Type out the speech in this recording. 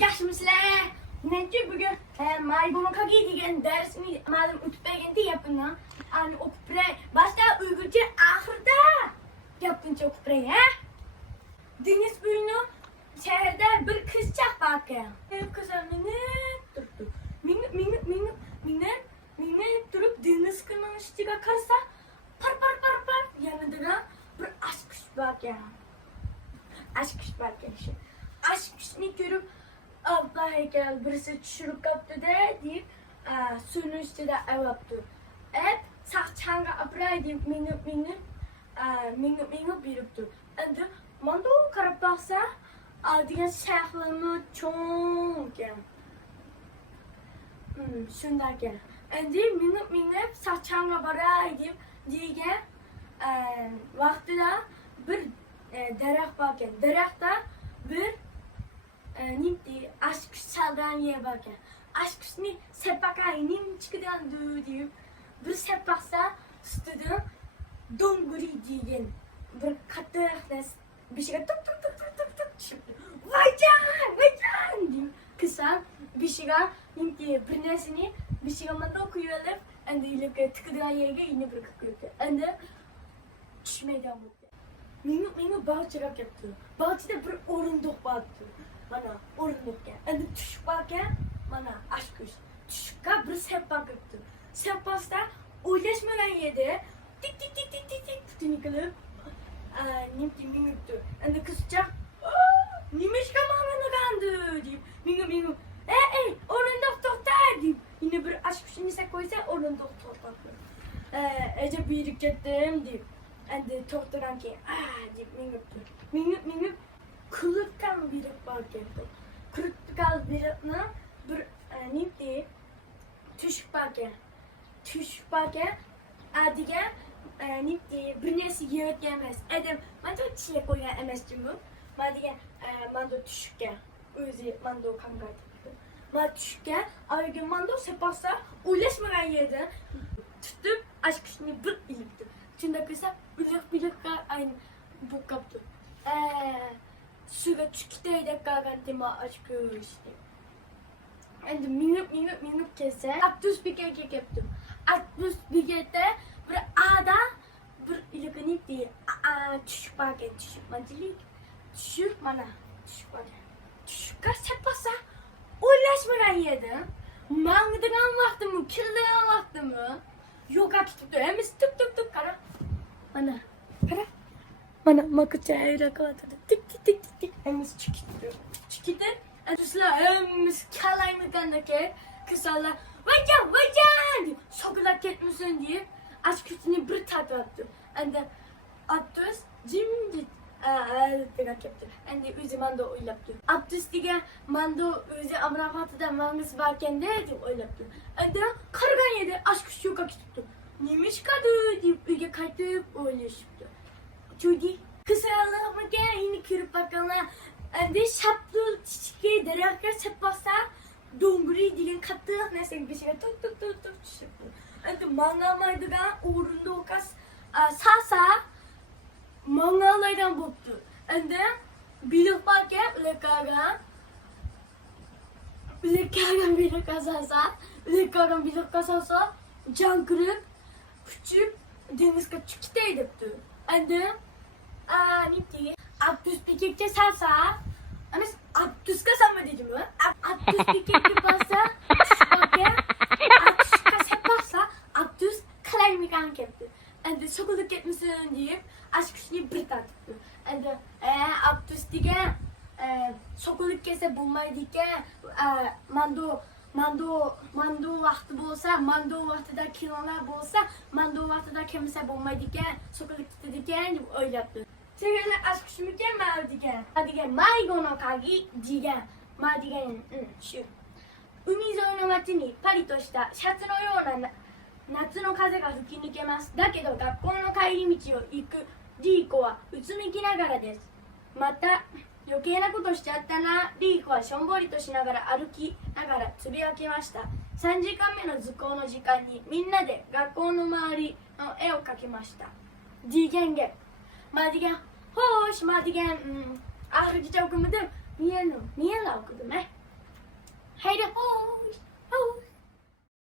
Yaşmışlar. Nece bugün maymun kagi diyen dersini malum ütüpegenti yapın. Hani o kupre başta Uygurca ahırda yapınca o kupre ha. Deniz günü şehirde bir kızcak bakıyor. Kıza minnet durup deniz kınının üstüne karsa par yanında bir aşk bakıyor. Aşk bakıyor işte. Aşk ne görüp abla heykel birisi çürük kaptı de deyip suyun üstüne ev yaptı. Et saçanga abray deyip minnet birikti. Ende manda o karab baksa diyen şahlanı çok gel. Şundan gel. Ende minnet saçanga abray deyip diye vaktida bir derek bakın. Derekte bir niti aşk çaldan yer bakın. Aşk ni sepakay nim çıkıdan du deyip bir sepaksa stüdyo donguri diyen bir katır bir şey tık çıktı. Vaycan deyip kısa bir şey niti bir nesini bir şey manda okuyalım. Ende ile tıkıdan yerge yine bir kakıyor. Ende düşmeye devam etti. Minu bahçerak yaptı. Bahçede bir orunduk baktı. Bana orunduk ya. Ende düşük bakken bana aşk üst. Düşükka bir sehpa yaptı. Sehpasta uğraşmadan yedi. Tik tutunu kılıp nimti minuttu. Ende kızcak nimiş kamamını kandı deyip minu orunduk doktor deyip yine bir aşk üstüne koysa orunduk doktor. Ece büyük ettim deyip ende doktoran ki deyip minut kılıktan birip bakıyor. Kılıktan biripna bir nimti düşük bakıyor. Adiga nimti bir nesi yiyot gelmez. Edem mando çile koyan emescim bu. Madiga mando düşükken özü mando kangardı. Ma düşükken arıgın mando sepasa ulaşmadan yerden tutup aşk üstüne bir ilipti. Çünkü kısa bilik aynı bu kaptı. Süre çıkıtaydı garantime aşkı işte. And minut kese 60 bir kek yaptım. 60 bir kekte bir ada bir ilgini değil. Düşük bagen, düşük mancilik. Düşük mana, düşük bagen. Düşük sepasa ulaşmadan yedim. Mangıdan vaktimi, kirliğe vaktimi. Yoga kitapta hem tık kara. Mana makıca ayra kaldı. Tik hem çıkıdı. Adusla hem kalayını kandaki kısalar. Vacan sokula ketmesin diye aşk üstüne bir tatlı attı. Ende Abdus cimdi tırak yaptı. Ende üzü mando oylattı. Abdus diye mando üzü amrafatıda mangız varken de oylattı. Ende kargan yedi aşk üstü yoga tuttu. Neymiş kadı deyip üge kaytıp oylaşıptı. Çünkü kısalarımı gel yine kırıp bakalım. Ende şaplı çiçeği derekler sepasa donguri dilen katı neyse bir şey tuk çıktı. Ende mangamaydıgan uğrunda okas sasa mangalardan boktu. Ende bilik bakken lekagan bilik kasasa can kırıp küçük deniz kaçık kiteydi. Ende niti Abdus pikirte salsa ama Abdus kasama dedim mi? Abdus pikirte basa çıkmak Abdus kasapasa Abdus kalay mi kan yaptı. Ende sokuluk etmesin deyip aşk üstüne bir tattı. Ende Abdus diye sokuluk kese bulmayı diye mando vakti bolsa, mando vaktida kilolar bolsa, mando vaktida kimse bulmayı diye sokuluk diye öyle yaptı. Sevgili aşk üstüne diye maygo no kagi diye şu. 海沿いの街にパリとしたシャツのような夏の風が吹き抜けます。だけど学校の帰り道を行くリーコはうつむきながらです。また余計なことしちゃったな。リーコはしょんぼりとしながら歩きながらつぶやきました。3時間目の図工の時間にみんなで学校の周りの絵を描きました。Digen Madigen hoş Madigen Ayrıca okumudım. Niye la okudum